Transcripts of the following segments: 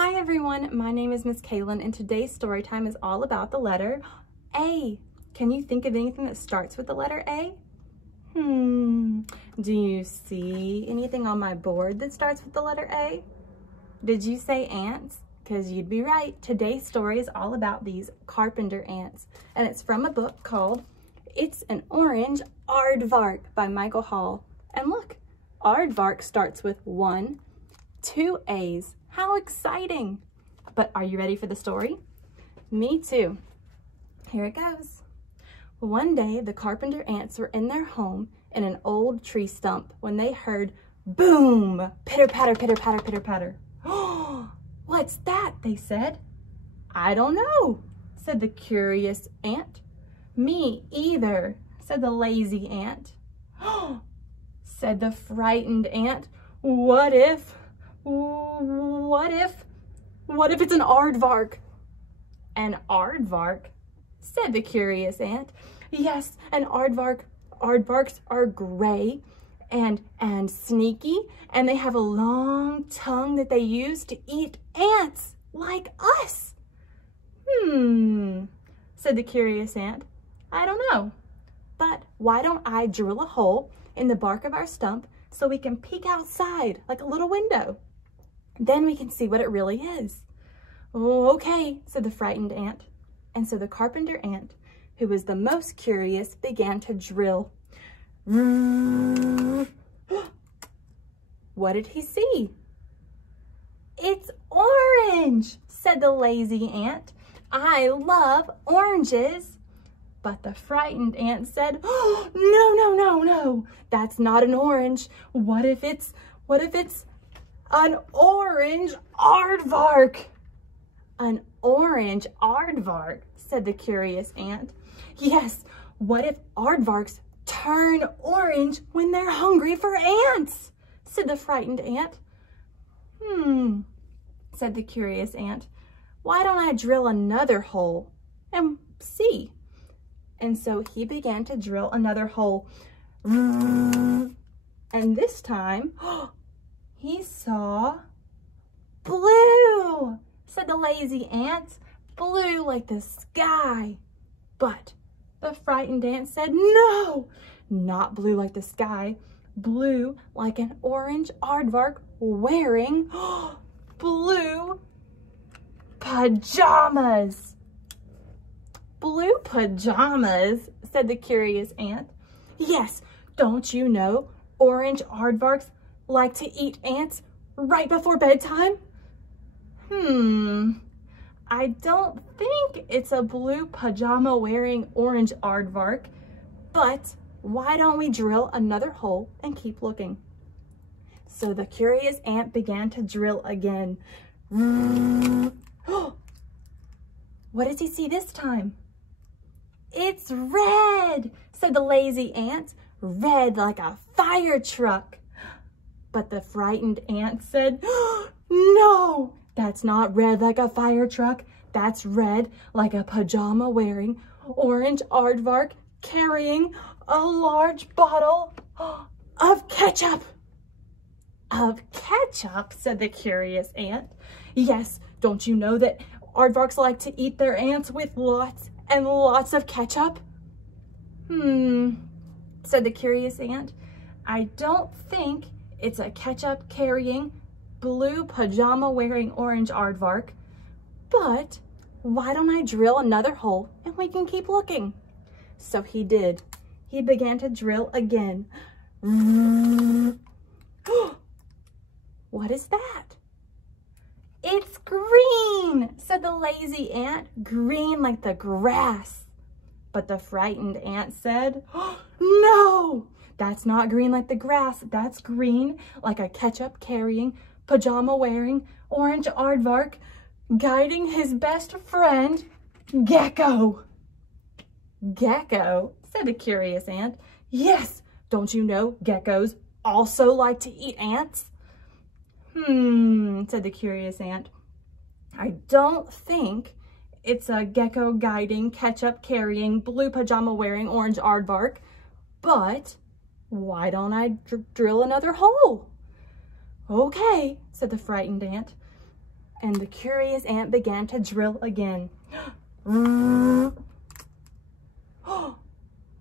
Hi everyone, my name is Miss Kaylin and today's story time is all about the letter A. Can you think of anything that starts with the letter A? Do you see anything on my board that starts with the letter A? Did you say ants? Because you'd be right. Today's story is all about these carpenter ants, and it's from a book called It's an Orange Aardvark by Michael Hall. And look, Aardvark starts with 2 A's. How exciting! But are you ready for the story? Me too. Here it goes. One day, the carpenter ants were in their home in an old tree stump when they heard boom, pitter patter, pitter patter, pitter patter. Oh, what's that? They said. I don't know, said the curious ant. Me either, said the lazy ant. Oh, said the frightened ant. What if it's an aardvark? An aardvark, said the curious ant. Yes, an aardvark. Aardvarks are gray and sneaky, and they have a long tongue that they use to eat ants like us. Said the curious ant. I don't know, but why don't I drill a hole in the bark of our stump so we can peek outside like a little window? Then we can see what it really is. Oh, okay, said the frightened ant. And so the carpenter ant, who was the most curious, began to drill. What did he see? It's orange, said the lazy ant. I love oranges. But the frightened ant said, oh, no, that's not an orange. What if it's an orange aardvark? An orange aardvark, said the curious ant. Yes, what if aardvarks turn orange when they're hungry for ants? Said the frightened ant. Said the curious ant. Why don't I drill another hole and see? And so he began to drill another hole. And this time, he saw blue, said the lazy ant. Blue like the sky. But the frightened ant said, no, not blue like the sky. Blue like an orange aardvark wearing blue pajamas. Blue pajamas, said the curious ant. Yes, don't you know orange aardvarks like to eat ants right before bedtime? I don't think it's a blue pajama wearing orange aardvark, but why don't we drill another hole and keep looking? So the curious ant began to drill again. What does he see this time? It's red, said the lazy ant. Red like a fire truck. But the frightened ant said, no, that's not red like a fire truck. That's red like a pajama wearing orange aardvark carrying a large bottle of ketchup. Of ketchup, said the curious ant. Yes, don't you know that aardvarks like to eat their ants with lots and lots of ketchup? Said the curious ant. I don't think it's a ketchup carrying, blue pajama wearing orange aardvark, but why don't I drill another hole and we can keep looking? So he did. He began to drill again. What is that? It's green, said the lazy ant. Green like the grass. But the frightened ant said, no, that's not green like the grass. That's green like a ketchup carrying, pajama wearing orange aardvark guiding his best friend, Gecko. Gecko, said the curious ant. Yes, don't you know geckos also like to eat ants? Said the curious ant. I don't think it's a gecko guiding, ketchup carrying, blue pajama wearing orange aardvark, but why don't I drill another hole? Okay, said the frightened ant. And the curious ant began to drill again.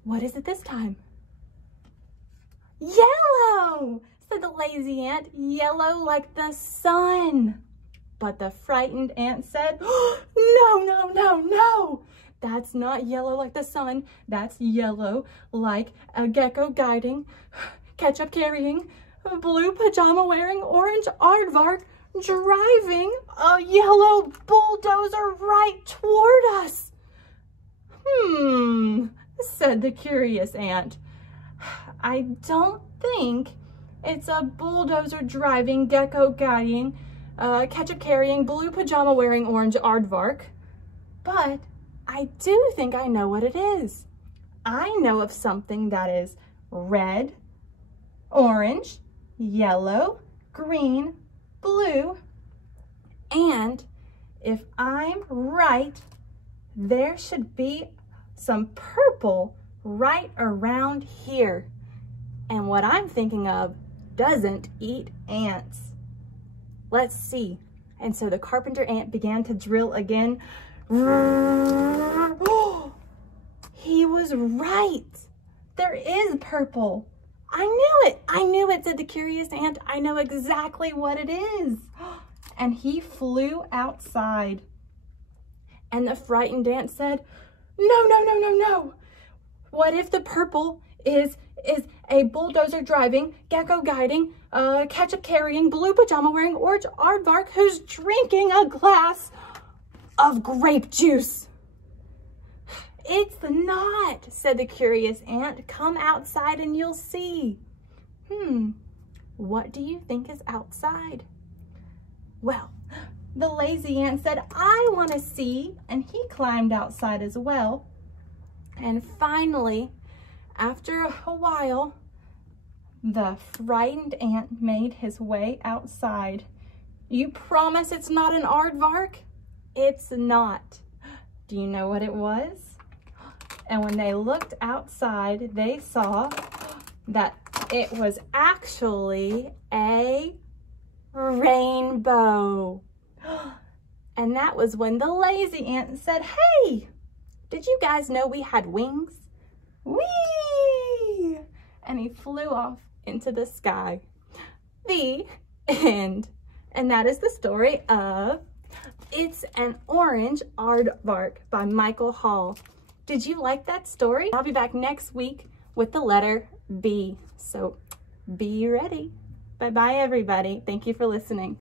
What is it this time? Yellow, said the lazy ant, yellow like the sun. But the frightened ant said, no, no, no, no. That's not yellow like the sun. That's yellow like a gecko guiding, ketchup carrying, blue pajama wearing, orange aardvark driving a yellow bulldozer right toward us. Said the curious ant. I don't think it's a bulldozer driving, gecko guiding, ketchup carrying, blue pajama wearing, orange aardvark. But I do think I know what it is. I know of something that is red, orange, yellow, green, blue, and if I'm right, there should be some purple right around here. And what I'm thinking of doesn't eat ants. Let's see. And so the carpenter ant began to drill again. He was right. There is purple. I knew it, said the curious ant. I know exactly what it is. And he flew outside. And the frightened ant said, no, no, no, no, no. What if the purple is a bulldozer driving, gecko guiding, ketchup carrying, blue pajama wearing, orange aardvark who's drinking a glass of grape juice? It's not, said the curious ant. Come outside and you'll see. What do you think is outside? Well, the lazy ant said, I want to see, and he climbed outside as well. And finally, after a while, the frightened ant made his way outside. You promise it's not an aardvark? It's not. Do you know what it was? And when they looked outside, they saw that it was actually a rainbow. And that was when the lazy ant said, hey, did you guys know we had wings? Whee! And he flew off into the sky. The end. And that is the story of It's an Orange Aardvark by Michael Hall. Did you like that story? I'll be back next week with the letter B. So be ready. Bye-bye, everybody. Thank you for listening.